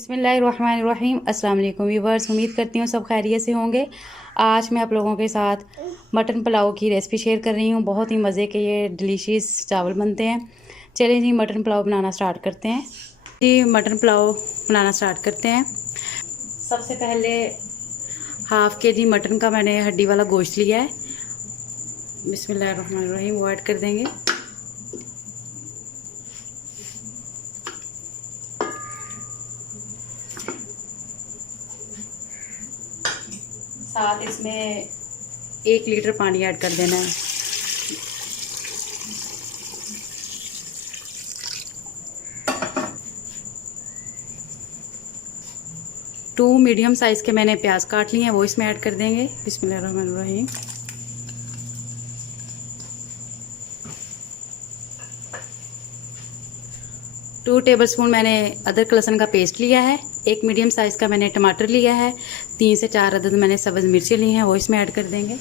बिस्मिल्लाहिर्रहमानिर्रहीम। अस्सलाम वालेकुम व्यूवर्स, उम्मीद करती हूँ सब खैरियत से होंगे। आज मैं आप लोगों के साथ मटन पुलाव की रेसिपी शेयर कर रही हूँ। बहुत ही मज़े के ये डिलीशियस चावल बनते हैं। चलिए जी, मटन पुलाव बनाना स्टार्ट करते हैं। जी, मटन पुलाव बनाना स्टार्ट करते हैं। सबसे पहले हाफ़ के जी मटन का मैंने हड्डी वाला गोश्त लिया है। बिस्मिल्लाहिर्रहमानिर्रहीम वो ऐड कर देंगे। साथ इसमें 1 लीटर पानी ऐड कर देना है। टू मीडियम साइज़ के मैंने प्याज काट लिए हैं, वो इसमें ऐड कर देंगे। बिस्मिल्लाहिर्रहमानिर्रहीम। 2 टेबलस्पून मैंने अदरक लहसुन का पेस्ट लिया है। 1 मीडियम साइज़ का मैंने टमाटर लिया है। 3 से 4 अदद मैंने सब्ज़ मिर्ची ली हैं, वो इसमें ऐड कर देंगे।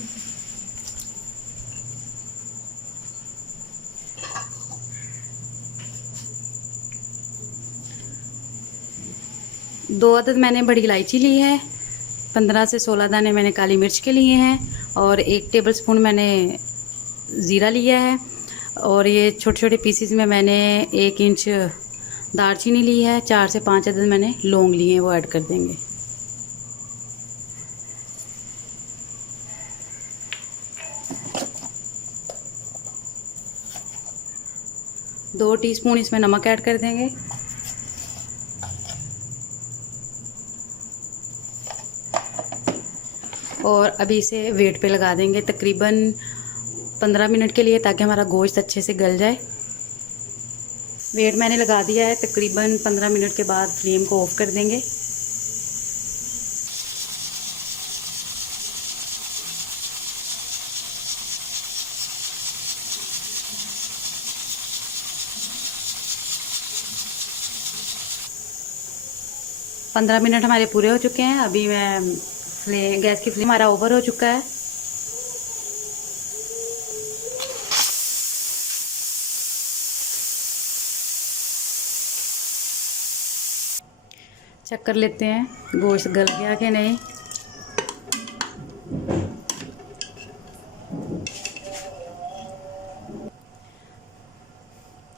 दो अदद मैंने बड़ी इलायची ली है। 15 से 16 दाने मैंने काली मिर्च के लिए हैं और 1 टेबलस्पून मैंने ज़ीरा लिया है। और ये छोटे छोटे पीसीज में मैंने 1 इंच दालचीनी ली है। 4 से 5 अदद मैंने लौंग लिए हैं, वो ऐड कर देंगे। दो टीस्पून इसमें नमक ऐड कर देंगे। और अभी इसे वेट पे लगा देंगे तकरीबन 15 मिनट के लिए, ताकि हमारा गोश्त अच्छे से गल जाए। वेट मैंने लगा दिया है। तकरीबन 15 मिनट के बाद फ्लेम को ऑफ कर देंगे। पंद्रह मिनट हमारे पूरे हो चुके हैं। अभी मैं गैस की फ्लेम हमारा ओवर हो चुका है। चेक कर लेते हैं गोश्त गल गया कि नहीं।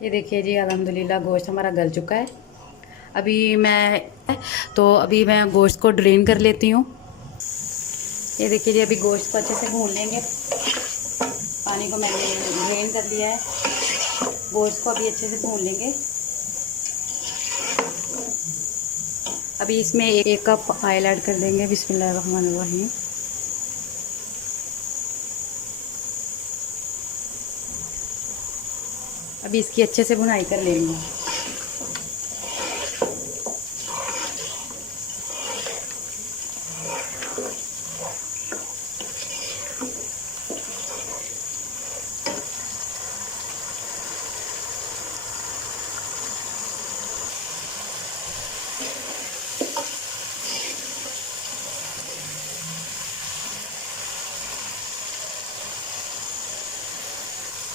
ये देखिए जी, अल्हम्दुलिल्लाह गोश्त हमारा गल चुका है। अभी मैं गोश्त को ड्रेन कर लेती हूँ। ये देखिए जी, अभी गोश्त को अच्छे से भून लेंगे। पानी को मैंने ड्रेन कर लिया है। गोश्त को अभी अच्छे से भून लेंगे। अभी इसमें 1 कप ऑयल ऐड कर देंगे। बिस्मिल्लाहिर्रहमानिर्रहीम। अभी इसकी अच्छे से भुनाई कर लेंगे।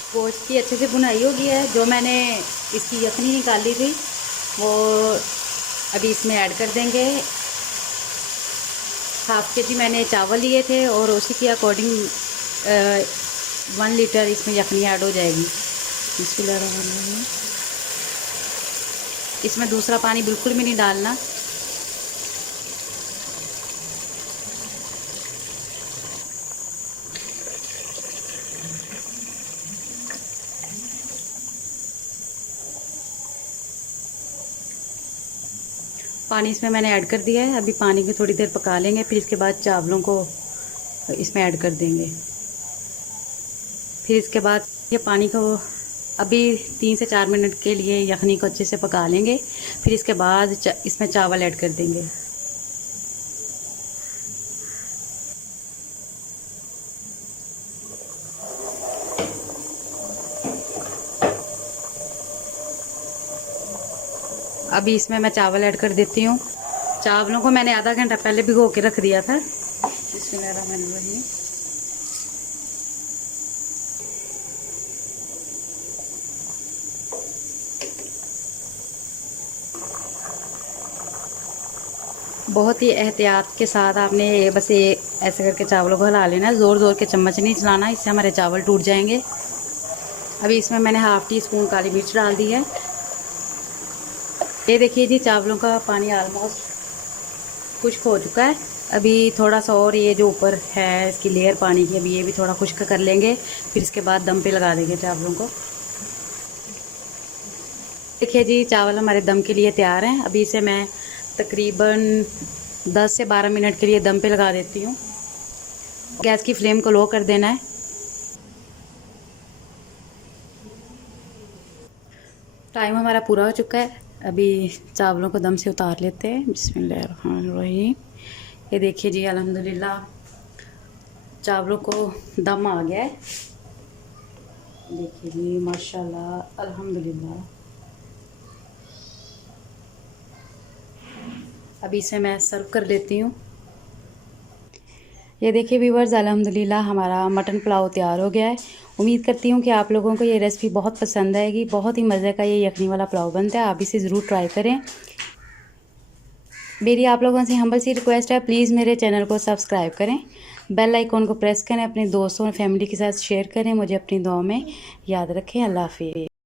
गोश्त की अच्छे से भुनाई हो गई है। जो मैंने इसकी यखनी निकाली थी वो अभी इसमें ऐड कर देंगे। हाफ़ के जी मैंने चावल लिए थे और उसी के अकॉर्डिंग 1 लीटर इसमें यखनी ऐड हो जाएगी। बिस्मिल्लाहिर्रहमानिर्रहीम। इसमें दूसरा पानी बिल्कुल भी नहीं डालना। पानी इसमें मैंने ऐड कर दिया है। अभी पानी को थोड़ी देर पका लेंगे, फिर इसके बाद चावलों को इसमें ऐड कर देंगे। फिर इसके बाद ये पानी को अभी 3 से 4 मिनट के लिए यखनी को अच्छे से पका लेंगे। फिर इसके बाद इसमें चावल ऐड कर देंगे। अभी इसमें मैं चावल ऐड कर देती हूँ। चावलों को मैंने आधा घंटा पहले भिगो के रख दिया था। बिस्मिल्लाहिर्रहमानिर्रहीम। बहुत ही एहतियात के साथ आपने बस ये ऐसे करके चावलों को हिला लेना है, ज़ोर ज़ोर के चम्मच नहीं चलाना, इससे हमारे चावल टूट जाएंगे। अभी इसमें मैंने हाफ़ टी स्पून काली मिर्च डाल दी है। ये देखिए जी, चावलों का पानी ऑलमोस्ट खुश्क हो चुका है। अभी थोड़ा सा और ये जो ऊपर है इसकी लेयर पानी की, अभी ये भी थोड़ा खुश्क कर लेंगे, फिर इसके बाद दम पे लगा देंगे चावलों को। देखिए जी, चावल हमारे दम के लिए तैयार हैं। अभी इसे मैं तकरीबन 10 से 12 मिनट के लिए दम पे लगा देती हूँ। गैस की फ्लेम को लो कर देना है। टाइम हमारा पूरा हो चुका है। अभी चावलों को दम से उतार लेते हैं। बिस्मिल्लाहिर्रहमानिर्रहीम। ये देखिए जी, अल्हम्दुलिल्लाह चावलों को दम आ गया है। देखिए जी, माशाल्लाह अल्हम्दुलिल्लाह। अभी इसे मैं सर्व कर लेती हूँ। ये देखिए व्यूवर्स, अल्हम्दुलिल्लाह हमारा मटन पुलाव तैयार हो गया है। उम्मीद करती हूँ कि आप लोगों को ये रेसिपी बहुत पसंद आएगी। बहुत ही मज़े का ये यखनी वाला पुलाव बनता है, आप इसे ज़रूर ट्राई करें। मेरी आप लोगों से हम्बल सी रिक्वेस्ट है, प्लीज़ मेरे चैनल को सब्सक्राइब करें, बेल आइकॉन को प्रेस करें, अपने दोस्तों और फैमिली के साथ शेयर करें। मुझे अपनी दुआ में याद रखें। अल्लाह हाफ़िज़।